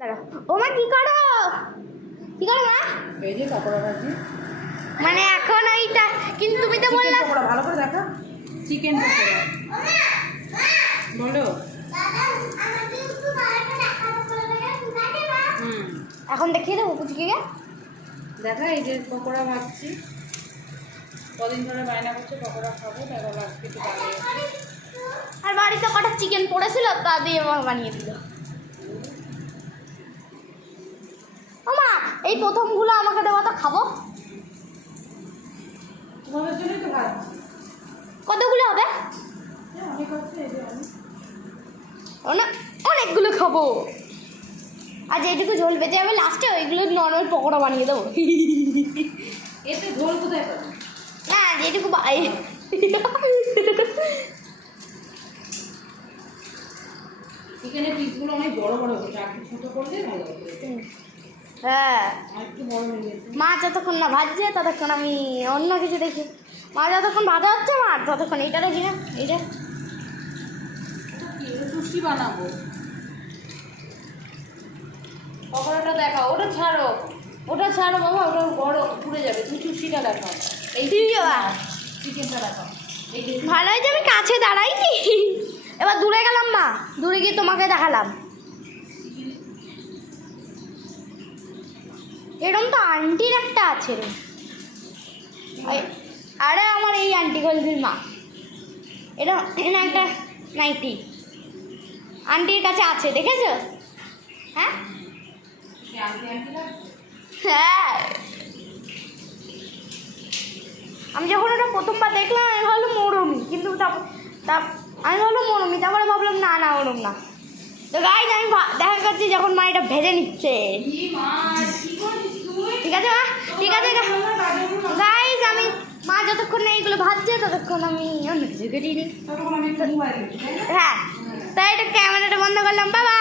দাঁড়া ও মা কি করো মা? এই যে পকোড়া ভাজি মানে এখন ওইটা কিন্তু তুমি তো বললে পকোড়া ভালো করে দেখা চিকেন পকোড়া বলো এখন দেখিয়ে দেবো পুচকিকে দেখা এই যে পকোড়া ভাজছি কদিন ধরে বায়না করছে পকোড়া খাবো তারপর আজকে একটু বানিয়ে আর বাড়িতে কটা চিকেন পড়েছিল তা দিয়ে বানিয়ে দিল। ও মা এই প্রথমগুলো আমাকে দেওয়া তো খাবো। তোমাদের জন্যই তো ভাজছি কতগুলো হবে? অনেক হচ্ছে এই যে অনেকগুলো খাবো। আর যেটুকু ঝোল বেঁচে যাবে লাস্টে ওইগুলো নর্মাল পকোড়া বানিয়ে দেবো। এতে ঝোল কোথায় পাবো না যেটুকু চিকেনের পিসগুলো অনেক বড় বড় হচ্ছে আর একটু ছোটো করলে ভালো হবে হ্যাঁ আর একটু বড় হয়ে গেছে মা যতক্ষণ না ভাজছে ততক্ষণ আমি অন্য কিছু দেখি। মা যতক্ষণ ভাজা হচ্ছে মা ততক্ষণ এইটা দেখি না এইটা সুশি বানাবো পকোড়াটা দেখাও ওটা ছাড়ো বাবা ওটা বড় পুড়ে যাবে তুমি সুশিটা দেখাও এই চিকেনটা দেখাও এই যে ভালো হয়েছে আমি কাছে দাঁড়াইনি। এবার দূরে গেলাম মা দূরে গিয়ে তোমাকে দেখালাম। এরকম তো আন্টির একটা আছে রে। আরে আমার এই আন্টি গলবির মা এটা একটা নাইটি আন্টির কাছে আছে দেখেছো? হ্যাঁ হ্যাঁ আমি যখন ওটা প্রথমবার দেখলাম আমি ভাবলাম মৌরমি কিন্তু আমি ভাবলাম মৌরমি তারপরে ভাবলাম না ওরম না। তো গাইজ আমি দেখা করছি যখন মা এটা ভেজে নিচ্ছে। ঠিক আছে মা ঠিক আছে গাইজ আমি মা যতক্ষণ না এইগুলো ভাজছে ততক্ষণ আমি অন্য কিছু কেটে নিই। হ্যাঁ তাই এটা ক্যামেরাটা বন্ধ করলাম বাবা।